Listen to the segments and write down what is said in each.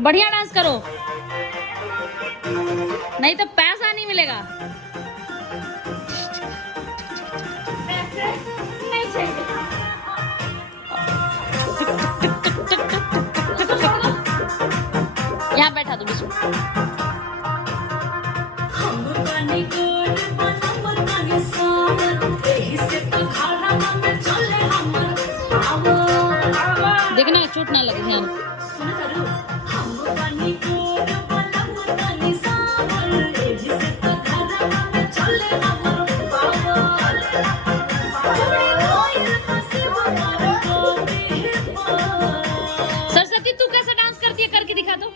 बढ़िया डांस करो, नहीं तो पैसा नहीं मिलेगा। पैसे नहीं चाहिए। यहाँ बैठा दो बिस्कुट। देखना चोट ना लगे ध्यान। सरस्वती तू कैसे डांस करती है, करके दिखा दो।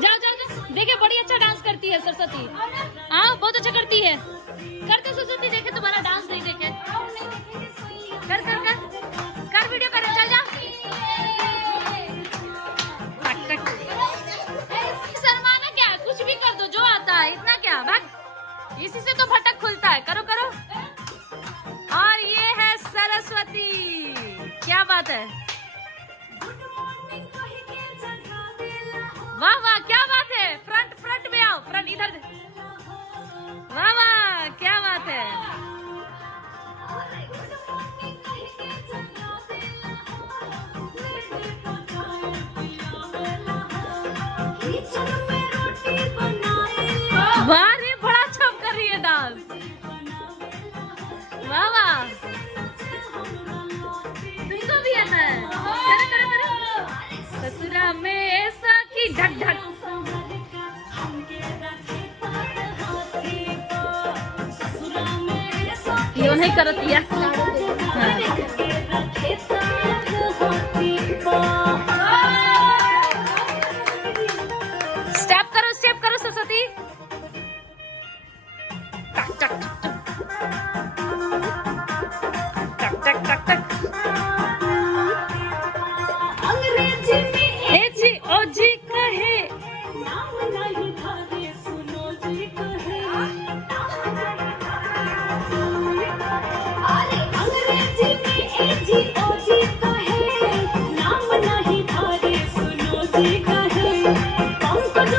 जाओ जाओ जाओ, देखे बड़ी अच्छा डांस करती है सरस्वती। हाँ बहुत अच्छा करती है। करते सरस्वती, देखे तुम्हारा डांस नहीं देखे। कर कर कर कर वीडियो करे, चल जा। शर्माना क्या, कुछ भी कर दो जो आता है, इतना क्या भाग, इसी से तो फटक खुलता है। करो करो। और ये है सरस्वती, क्या बात है, वाह वाह क्या बात है। फ्रंट फ्रंट में आओ, फ्रंट इधर, वाह वाह क्या बात है। वाह रे, बड़ा अच्छा कर रही है डांस, वाह वाह। तुमको भी आता है, करो करो करो। ससुरा में ऐसा की ढक ढक, यो नहीं करती है। स्टेप करो सरस्वती। टक टक टक टक टक टक। ए जी ओ जी कहे, नाम नहीं धारे सुनो जी कहे, पंकज